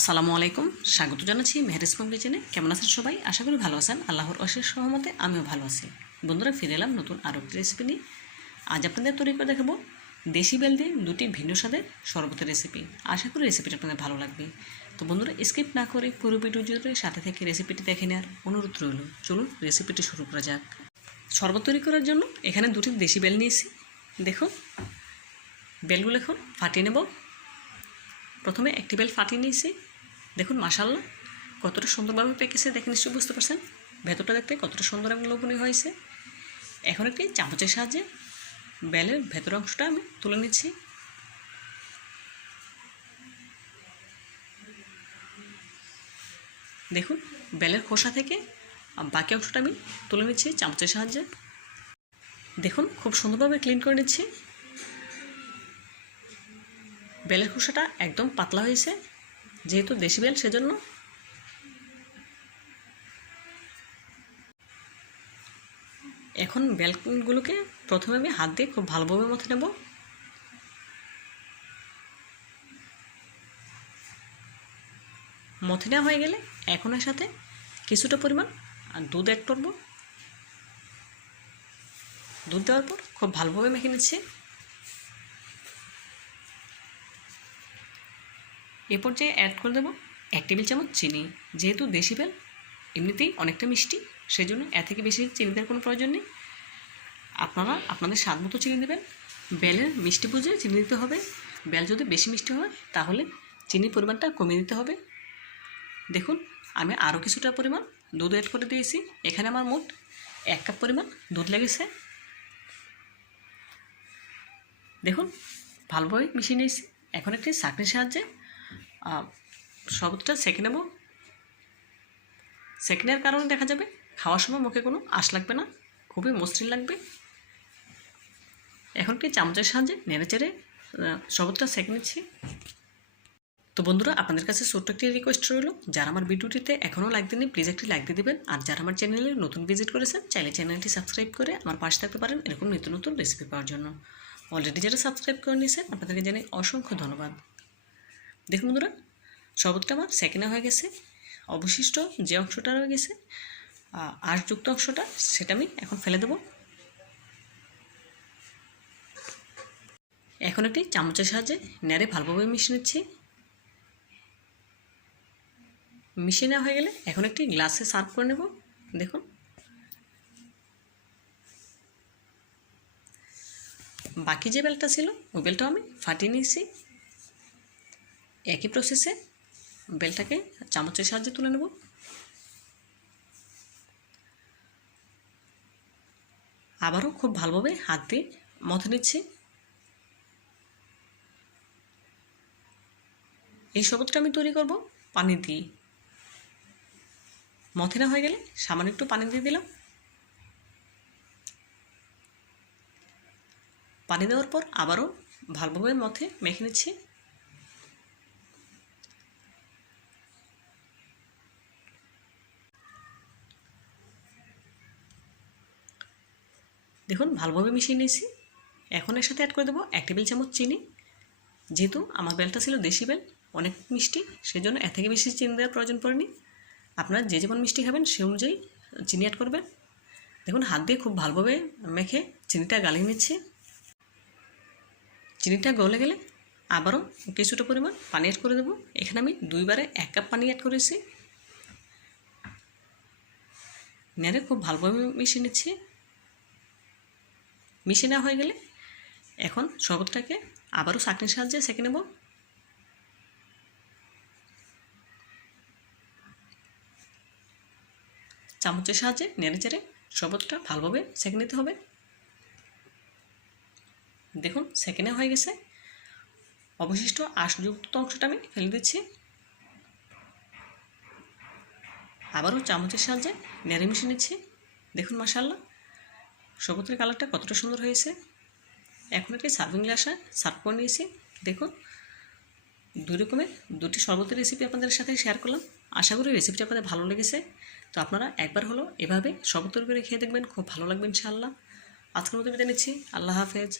আসসালামু আলাইকুম। স্বাগত জানাচ্ছি মেহরিস ফোন কিচেনে। কেমন আছেন সবাই? আশা করি ভালো আছেন। আল্লাহর অশেষ সহমতে আমিও ভালো আছি। বন্ধুরা, ফিরে এলাম নতুন আরও একটি রেসিপি নিয়ে। আজ আপনাদের তৈরি করে দেখাবো দেশি বেল দিয়ে দুটি ভিন্ন স্বাদের শরবতের রেসিপি আশা করি রেসিপিটা আপনাদের ভালো লাগবে। তো বন্ধুরা স্কিপ না করে পুরো ভিডিও জুড়ে সাথে থেকে রেসিপিটি দেখে নেওয়ার অনুরোধ রইল। চলুন রেসিপিটি শুরু করা যাক। শরবত তৈরি করার জন্য এখানে দুটি দেশি বেল নিয়েছি। দেখুন, বেলগুলো এখন ফাটিয়ে নেব। প্রথমে একটি বেল ফাটিয়ে নিয়েছি। দেখুন মাসাল্লাহ কতটা সুন্দরভাবে পেকেছে দেখে নিশ্চয়ই বুঝতে পারছেন। ভেতরটা দেখতে কতটা সুন্দর এবং লোভনীয় হয়েছে। এখন একটি চামচের সাহায্যে বেলের ভেতর অংশটা আমি তুলে নিচ্ছি। দেখুন বেলের খোসা থেকে বাকি অংশটা আমি তুলে নিচ্ছি চামচের সাহায্যে। দেখুন, খুব সুন্দরভাবে ক্লিন করে নিচ্ছি। বেলের খোসাটা একদম পাতলা হয়েছে। যেহেতু দেশি বেল সেজন্য। এখন বেলগুলোকে প্রথমে আমি হাত দিয়ে খুব ভালোভাবে মথে নেব। মথে নেওয়া হয়ে গেলে এখন এর সাথে কিছুটা পরিমাণ দুধ অ্যাড করব। দুধ দেওয়ার পর খুব ভালোভাবে মেখে নিচ্ছি। এ পর্যায়ে অ্যাড করে দেবো এক টেবিল চামচ চিনি। যেহেতু দেশি বেল এমনিতেই অনেকটা মিষ্টি সেই জন্য এর থেকে বেশি চিনি দেওয়ার কোনো প্রয়োজন নেই। আপনারা আপনাদের স্বাদ মতো চিনি দেবেন। বেলের মিষ্টি বুঝে চিনি দিতে হবে। বেল যদি বেশি মিষ্টি হয়, তাহলে চিনির পরিমাণটা কমিয়ে দিতে হবে। দেখুন, আমি আরও কিছুটা পরিমাণ দুধ অ্যাড করে দিয়েছি। এখানে আমার মোট এক কাপ পরিমাণ দুধ লেগেছে। দেখুন, ভালোভাবে মিশিয়ে নিয়েছি। এখন একটি চাকনির সাহায্যে শরবতটা সেঁকে নেব সেঁকে কারণে দেখা যাবে, খাওয়ার সময় মুখে কোনো আশ লাগবে না, খুবই মসৃণ লাগবে। এখন কি চামচের সাহায্যে নেড়ে চেড়ে শরবতটা সেঁকে নিচ্ছি। তো বন্ধুরা, আপনাদের কাছে ছোট্ট একটি রিকোয়েস্ট রইল। যারা আমার ভিডিওটিতে এখনও লাইক দেননি প্লিজ একটি লাইক দিয়ে দেবেন। আর যারা আমার চ্যানেলে নতুন ভিজিট করেছেন, চাইলে চ্যানেলটি সাবস্ক্রাইব করে আমার পাশে থাকতে পারেন এরকম নিত্য নতুন রেসিপি পাওয়ার জন্য। অলরেডি যারা সাবস্ক্রাইব করে নিয়েছেন, আপনাদেরকে জানাই অসংখ্য ধন্যবাদ। দেখুন বন্ধুরা শরবতটা আমার সেকেন্ডে হয়ে গেছে, অবশিষ্ট যে অংশটা রয়ে গেছে আশযুক্ত অংশটা সেটা আমি এখন ফেলে দেব। এখন একটি চামচের সাহায্যে নেড়ে ভালোভাবে মিশিয়ে নিচ্ছি। মিশিয়ে নেওয়া হয়ে গেলে এখন একটি গ্লাসে সার্ভ করে নেব, দেখুন। বাকি যে বেলটা ছিল, ওই বেলটাও আমি ফাটিয়ে নিয়েছি। একই প্রসেসে বেলটাকে চামচের সাহায্যে তুলে নেব। আবারও খুব ভালোভাবে হাত দিয়ে মথে নিচ্ছি। এই শরবতটা আমি তৈরি করব পানি দিয়ে। মথে না হয়ে গেলে সামান্য একটু পানি দিয়ে দিলাম। পানি দেওয়ার পর আবারও ভালোভাবে মথে মেখে নিচ্ছি। দেখুন, ভালোভাবে মিশিয়ে নিয়েছি। এখন এর সাথে অ্যাড করে দেবো এক টেবিল চামচ চিনি। যেহেতু আমার বেলটা ছিল দেশি বেল অনেক মিষ্টি সেই জন্য এর থেকে বেশি চিনি দেওয়ার প্রয়োজন পড়েনি। আপনারা যে যেমন মিষ্টি খাবেন, সে অনুযায়ী চিনি অ্যাড করবেন। দেখুন, হাত দিয়ে খুব ভালোভাবে মেখে চিনিটা গালিয়ে নিচ্ছি। চিনিটা গলে গেলে আবারও কিছুটা পরিমাণ পানি অ্যাড করে দেবো। এখানে আমি দুইবারে এক কাপ পানি অ্যাড করেছি। নেড়ে খুব ভালোভাবে মিশিয়ে নিচ্ছি। মিশিয়ে নেওয়া হয়ে গেলে এখন শরবতটাকে আবারও চাকনির সাহায্যে সেঁকে নেব। চামচের সাহায্যে নেড়ে চেড়ে শরবতটা ভালোভাবে সেঁকে নিতে হবে। দেখুন, সেঁকে নেওয়া হয়ে গেছে। অবশিষ্ট আশযুক্ত অংশটা আমি ফেলে দিচ্ছি। আবারও চামচের সাহায্যে নেড়ে মিশিয়ে নিচ্ছি। দেখুন মাসাল্লাহ শরবতের কালারটা কতটা সুন্দর হয়েছে। এখন একটি সার্ভিং গ্লাসে সার্ভ করে নিয়েছি। দেখুন দুই রকমের দুটি শরবতের রেসিপি আপনাদের সাথে শেয়ার করলাম। আশা করি রেসিপিটা আপনাদের ভালো লেগেছে। তো আপনারা একবার হলো এভাবে শরবত তৈরি করে খেয়ে দেখবেন, খুব ভালো লাগবে ইনশাআল্লাহ। আজকের মতো বিদায় নিচ্ছি। আল্লাহ হাফেজ।